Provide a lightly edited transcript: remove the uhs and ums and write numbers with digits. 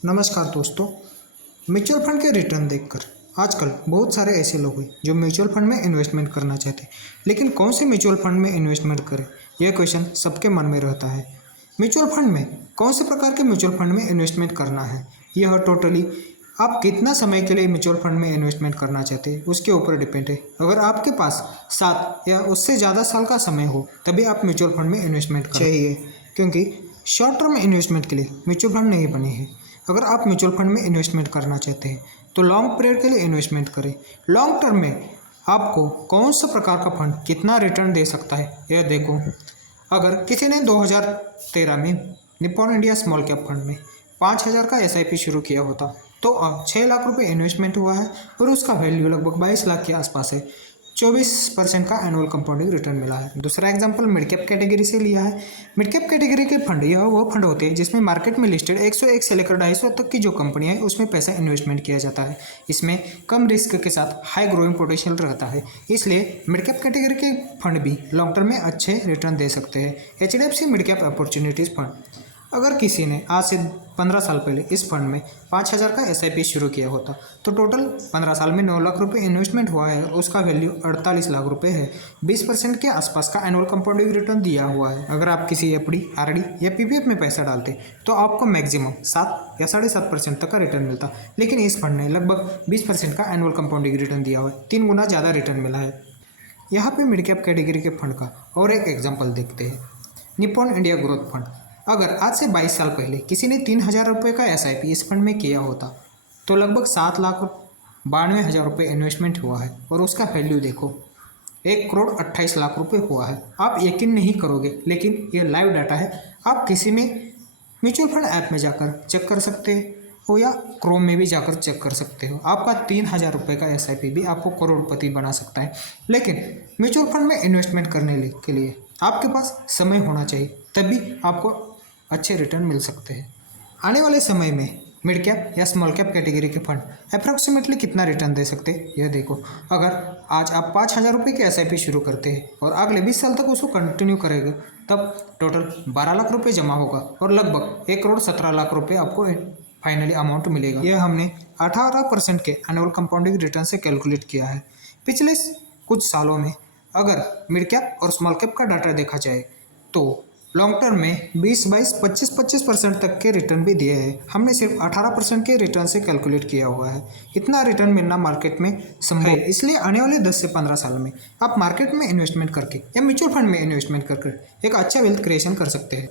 नमस्कार दोस्तों। Mutual fund के रिटर्न देखकर आजकल बहुत सारे ऐसे लोग हैं जो म्यूचुअल फंड में इन्वेस्टमेंट करना चाहते हैं, लेकिन कौन से म्यूचुअल फंड में इन्वेस्टमेंट करें, यह क्वेश्चन सबके मन में रहता है। म्यूचुअल फंड में कौन से प्रकार के म्यूचुअल फंड में इन्वेस्टमेंट करना है, यह टोटली आप कितना समय के लिए म्यूचुअल फंड में इन्वेस्टमेंट करना चाहते हैं उसके ऊपर डिपेंड है। अगर आपके पास 7 या उससे ज़्यादा साल का समय हो तभी आप म्यूचुअल फंड में इन्वेस्टमेंट चाहिए, क्योंकि शॉर्ट टर्म इन्वेस्टमेंट के लिए म्यूचुअल फंड नहीं बने हैं। अगर आप म्यूचुअल फंड में इन्वेस्टमेंट करना चाहते हैं तो लॉन्ग पीरियड के लिए इन्वेस्टमेंट करें। लॉन्ग टर्म में आपको कौन सा प्रकार का फंड कितना रिटर्न दे सकता है यह देखो। अगर किसी ने 2013 में Nippon India small cap fund में 5,000 का SIP शुरू किया होता तो अब 6 लाख रुपए इन्वेस्टमेंट हुआ है और उसका वैल्यू लगभग 22 लाख के आसपास है। 24% का एनुअल कंपाउंडिंग रिटर्न मिला है। दूसरा एग्जांपल मिड कैप कैटेगरी से लिया है। मिड कैप कैटेगरी के फंड यह वो फंड होते हैं जिसमें मार्केट में लिस्टेड 101 से लेकर 250 तक की जो कंपनियां हैं उसमें पैसा इन्वेस्टमेंट किया जाता है। इसमें कम रिस्क के साथ हाई ग्रोइंग पोटेंशियल रहता है, इसलिए मिड कैप कैटेगरी के फंड भी लॉन्ग टर्म में अच्छे रिटर्न दे सकते हैं। HDFC mid cap opportunities fund, अगर किसी ने आज से 15 साल पहले इस फंड में 5,000 का SIP शुरू किया होता तो टोटल 15 साल में 9 लाख रुपए इन्वेस्टमेंट हुआ है और उसका वैल्यू 48 लाख रुपए है। 20% के आसपास का एनुअल कंपाउंडिंग रिटर्न दिया हुआ है। अगर आप किसी FD, RD या PPF में पैसा डालते तो आपको मैक्सिमम 7 या 7.5% तक का रिटर्न मिलता, लेकिन इस फंड ने लगभग 20% का एनुअल कंपाउंडिंग रिटर्न दिया हुआ है। 3 गुना ज़्यादा रिटर्न मिला है। यहाँ पे मिड कैप कैटेगरी के फंड का और एक एग्जाम्पल देखते हैं, निप्पॉन इंडिया ग्रोथ फंड। अगर आज से 22 साल पहले किसी ने 3,000 रुपये का SIP इस फंड में किया होता तो लगभग 7,92,000 रुपये इन्वेस्टमेंट हुआ है और उसका वैल्यू देखो 1,28,00,000 रुपये हुआ है। आप यकीन नहीं करोगे, लेकिन ये लाइव डाटा है। आप किसी में म्यूचुअल फंड ऐप में जाकर चेक कर सकते हो या क्रोम में भी जाकर चेक कर सकते हो। आपका 3,000 रुपये का SIP भी आपको करोड़पति बना सकता है। लेकिन म्यूचुअल फंड में इन्वेस्टमेंट करने के लिए आपके पास समय होना चाहिए, तभी आपको अच्छे रिटर्न मिल सकते हैं। आने वाले समय में मिड कैप या स्मॉल कैप कैटेगरी के फंड अप्रॉक्सीमेटली कितना रिटर्न दे सकते हैं यह देखो। अगर आज आप 5,000 रुपये के SIP शुरू करते हैं और अगले 20 साल तक उसको कंटिन्यू करेगा तब टोटल 12 लाख रुपये जमा होगा और लगभग 1,17,00,000 रुपये आपको फाइनली अमाउंट मिलेगा। यह हमने 18% के एनुअल कंपाउंडिंग रिटर्न से कैलकुलेट किया है। पिछले कुछ सालों में अगर मिड कैप और स्मॉल कैप का डाटा देखा जाए तो लॉन्ग टर्म में 20-22, 25-25% तक के रिटर्न भी दिए हैं। हमने सिर्फ 18% के रिटर्न से कैलकुलेट किया हुआ है। इतना रिटर्न मिलना मार्केट में संभव है, इसलिए आने वाले 10 से 15 साल में आप मार्केट में इन्वेस्टमेंट करके या म्यूचुअल फंड में इन्वेस्टमेंट करके एक अच्छा वेल्थ क्रिएशन कर सकते हैं।